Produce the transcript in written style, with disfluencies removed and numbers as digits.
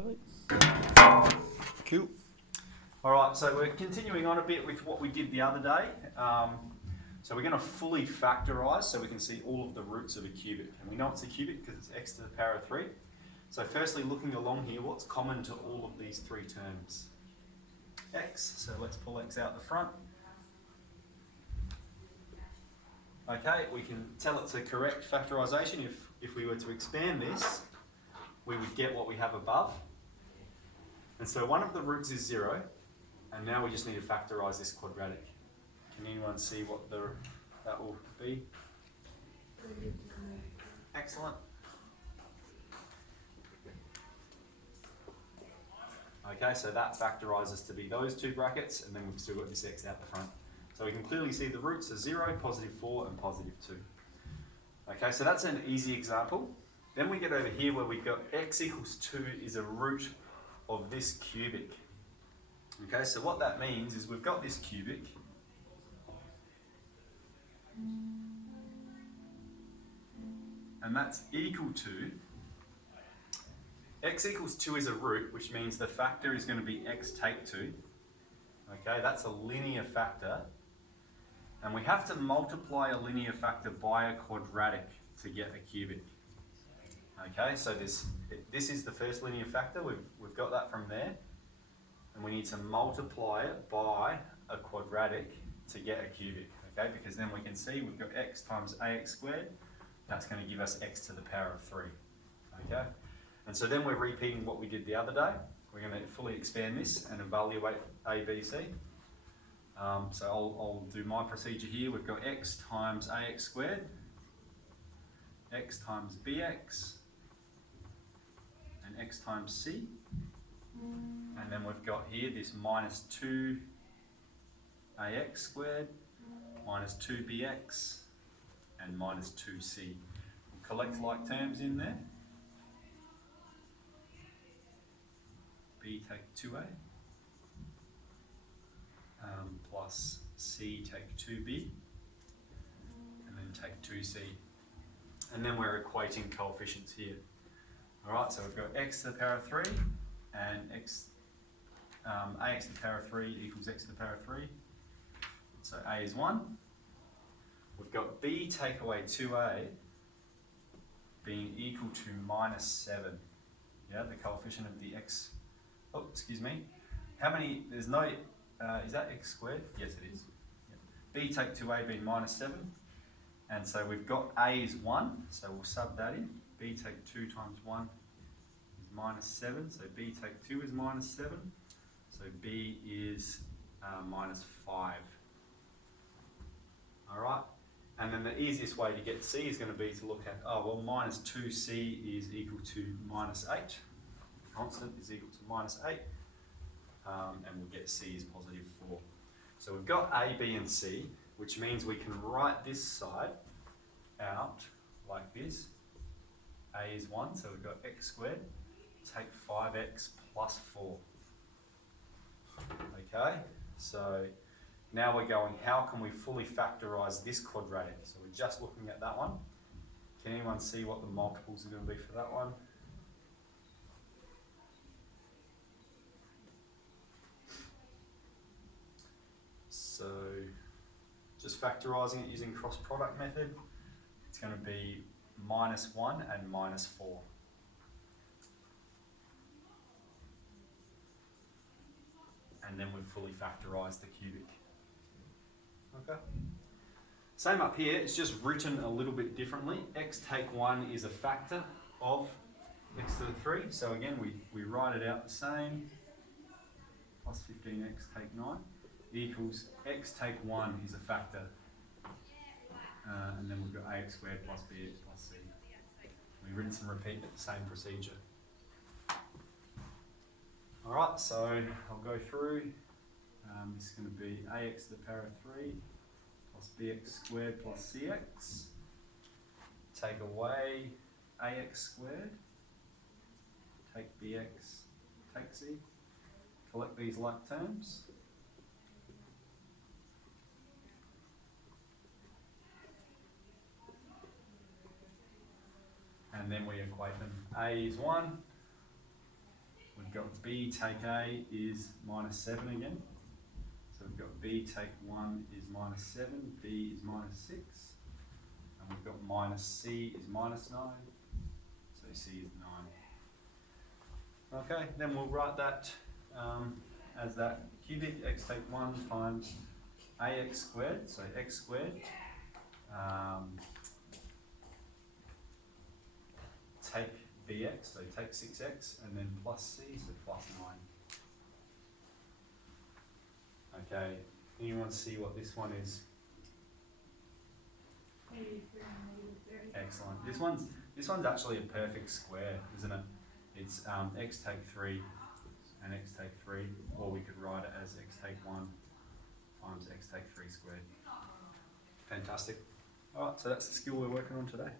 Chili. Cool. All right, so we're continuing on a bit with what we did the other day. So we're going to fully factorise so we can see all of the roots of a cubic. And we know it's a cubic because it's x to the power of 3. So firstly, looking along here, what's common to all of these three terms? X. So let's pull x out the front. Okay, we can tell it's a correct factorisation. If we were to expand this, we would get what we have above. And so one of the roots is 0, and now we just need to factorise this quadratic. Can anyone see what that will be? Excellent. Okay, so that factorises to be those two brackets, and then we've still got this x out the front. So we can clearly see the roots are 0, positive 4, and positive 2. Okay, so that's an easy example. Then we get over here where we've got x equals 2 is a root of this cubic. Okay, so what that means is we've got this cubic, and that's equal to, x equals 2 is a root, which means the factor is going to be x take 2. Okay, that's a linear factor. And we have to multiply a linear factor by a quadratic to get a cubic. Okay, so this is the first linear factor. We've got that from there. And we need to multiply it by a quadratic to get a cubic. Okay, because then we can see we've got x times ax squared. That's going to give us x to the power of 3. Okay, and so then we're repeating what we did the other day. We're going to fully expand this and evaluate a, b, c. So I'll do my procedure here. We've got x times ax squared, x times bx, and x times c. And then we've got here this minus 2ax squared, minus 2bx, and minus 2c. We'll collect like terms in there. b take 2a. Plus c take 2b, and then take 2c. And then we're equating coefficients here. Alright, so we've got x to the power of 3, and ax to the power of 3 equals x to the power of 3. So a is 1. We've got b take away 2a being equal to minus 7. Yeah, the coefficient of the x. Oh, excuse me. How many, there's no, is that x squared? Yes, it is. Yep. B take 2a being minus 7. And so we've got a is 1, so we'll sub that in. B take 2 times 1 is minus 7, so b take 2 is minus 7. So b is minus 5. Alright, and then the easiest way to get c is going to be to look at, oh well, minus 2c is equal to minus 8. Constant is equal to minus 8. And we'll get c is positive 4. So we've got a, b and c, which means we can write this side out like this. A is 1, so we've got x squared. Take 5x plus 4. Okay, so now we're going, how can we fully factorise this quadratic? So we're just looking at that one. Can anyone see what the multiples are going to be for that one? So just factorising it using cross product method, it's going to be minus 1 and minus 4. And then we've fully factorised the cubic. Okay. Same up here, it's just written a little bit differently. X take 1 is a factor of x to the 3. So again, we write it out the same. Plus 15x take 9 equals x take 1 is a factor. And then we've got ax squared plus bx plus c. We rinse and repeat the same procedure. Alright, so I'll go through. This is going to be ax to the power of 3 plus bx squared plus cx. Take away ax squared. Take bx, take c. Collect these like terms. And then we equate them. A is 1, we've got b take a is minus 7 again. So we've got b take 1 is minus 7, b is minus 6, and we've got minus c is minus 9, so c is 9. Okay, then we'll write that as that cubic x take 1 times ax squared, so x squared, take bx, so take 6x, and then plus c, so plus 9. Okay, anyone see what this one is? Excellent. This one's actually a perfect square, isn't it? It's x take 3 and x take 3, or we could write it as x take 1 times x take 3 squared. Fantastic. Alright, so that's the skill we're working on today.